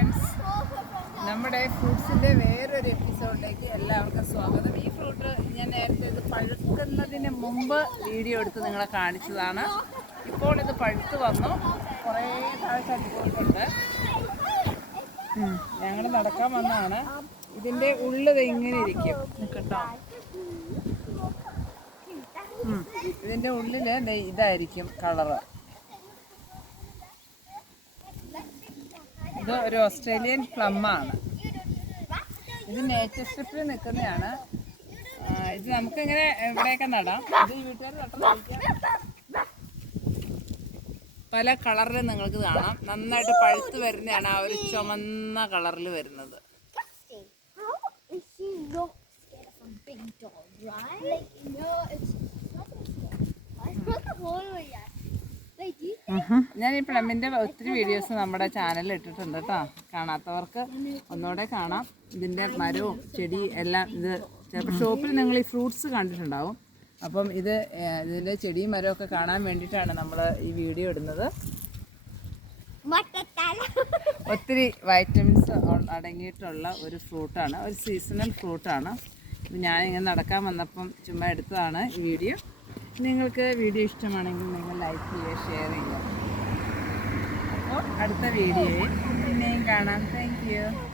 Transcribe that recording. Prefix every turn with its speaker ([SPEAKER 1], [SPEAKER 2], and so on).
[SPEAKER 1] Friends നമ്മുടെ ഫ്രൂട്ട്സിന്റെ വേറൊരു എപ്പിസോഡിലേക്ക് എല്ലാവർക്കും സ്വാഗതം. ഈ ഫ്രൂട്ട് ഞാൻ നേരത്തെ ഇത് പഴുക്കുന്നതിന് മുമ്പ് വീഡിയോ എടുത്ത് നിങ്ങളെ കാണിച്ചതാണ്. ഇപ്പോൾ ഇത് പഴുത്ത് വന്നു. കുറേ താഴ്ച പോയിട്ടുണ്ട് ഞങ്ങൾ നടക്കാൻ വന്നതാണ്. ഇതിന്റെ ഉള്ളത് ഇങ്ങനെ ഇരിക്കും. കേട്ടോ. ഇതിന്റെ ഉള്ളിൽ ഇതായിരിക്കും കളറ് ഒരു ഓസ്ട്രേലിയൻ പ്ലം ആണ് ഇത് നേച്ചർ സ്ട്രിപ്പിൽ നിൽക്കുന്നതാണ്. ഇത് നമുക്ക് ഇങ്ങനെ ഇവിടെയൊക്കെ നടാം. ഇത് പല കളറിൽ നിങ്ങൾക്ക് കാണാം. നന്നായിട്ട് പഴുത്ത് വരുന്നതാണ് ആ ഒരു ചുമന്ന കളറിൽ വരുന്നത്.
[SPEAKER 2] Right? Like, no, it's not scared. It's not the whole way yet. Like, do you
[SPEAKER 1] ഞാൻ ഈ പ്ലമ്മിന്റെ ഒത്തിരി വീഡിയോസ് നമ്മുടെ ചാനലിൽ ഇട്ടിട്ടുണ്ട് കേട്ടോ കാണാത്തവർക്ക് ഒന്നുകൂടെ കാണാം. ഇതിന്റെ മരവും ചെടി എല്ലാം ഇത് ചിലപ്പോൾ ഷോപ്പിൽ നിങ്ങൾ ഈ ഫ്രൂട്ട്സ് കണ്ടിട്ടുണ്ടാവും. അപ്പം ഇത് ഇതിന്റെ ചെടിയും മരവും ഒക്കെ കാണാൻ വേണ്ടിയിട്ടാണ് നമ്മൾ ഈ വീഡിയോ ഇടുന്നത്. ഒത്തിരി വൈറ്റമിൻസ് അടങ്ങിയിട്ടുള്ള ഒരു ഫ്രൂട്ടാണ് ഒരു സീസണൽ ഫ്രൂട്ടാണ് ഞാൻ ഇങ്ങനെ നടക്കാൻ വന്നപ്പം ചുമ്മാ എടുത്തതാണ് ഈ വീഡിയോ നിങ്ങൾക്ക് വീഡിയോ ഇഷ്ടമാണെങ്കിൽ നിങ്ങൾ ലൈക്ക് ചെയ്യുക ഷെയർ ചെയ്യുക. അപ്പോൾ അടുത്ത വീഡിയോയിൽ പിന്നെയും കാണാം. താങ്ക്